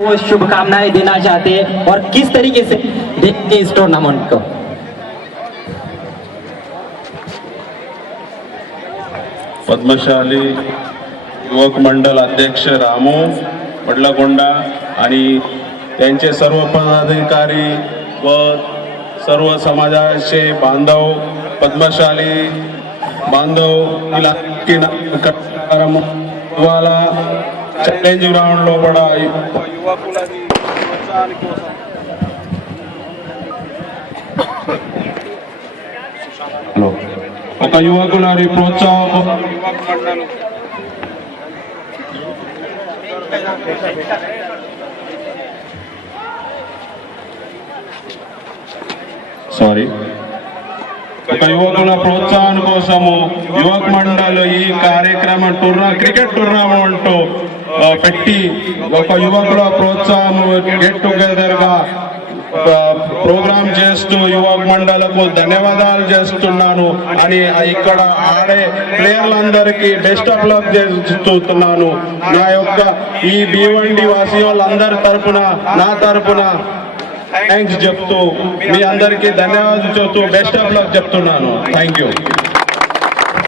वो शुभकामनाएं देना चाहते हैं और किस तरीके से देखते हैं इस टूर्नामेंट को। पद्मशाली युवक मंडल अध्यक्ष रामू वडलगोंडा आणि त्यांचे सर्व पदाधिकारी व सर्व समाजाचे बांधव, पद्मशाली बांधव ఇవాళ ఛాలెంజ్ గ్రౌండ్ లోపల ఒక యువకులారి ప్రోత్సాహం సారీ ఒక యువకుల ప్రోత్సాహం కోసము యువక్ మండల్ ఈ కార్యక్రమం క్రికెట్ టోర్నమెంట్ పెట్టి ఒక యువకుల ప్రోత్సాహం గెట్ టుగెదర్ గా ప్రోగ్రామ్ చేస్తూ యువక్ మండలకు ధన్యవాదాలు చేస్తున్నాను అని ఇక్కడ ఆడే ప్లేయర్లందరికీ బెస్ట్ ఆఫ్ లక్ చేస్తున్నాను. నా యొక్క ఈ భీవండి వాసియులందరి తరపున నా తరపున థ్యాంక్స్ చెప్తూ మీ అందరికీ ధన్యవాదాలు చెప్తూ బెస్ట్ ఆఫ్ లక్ చెప్తున్నాను. Thank you.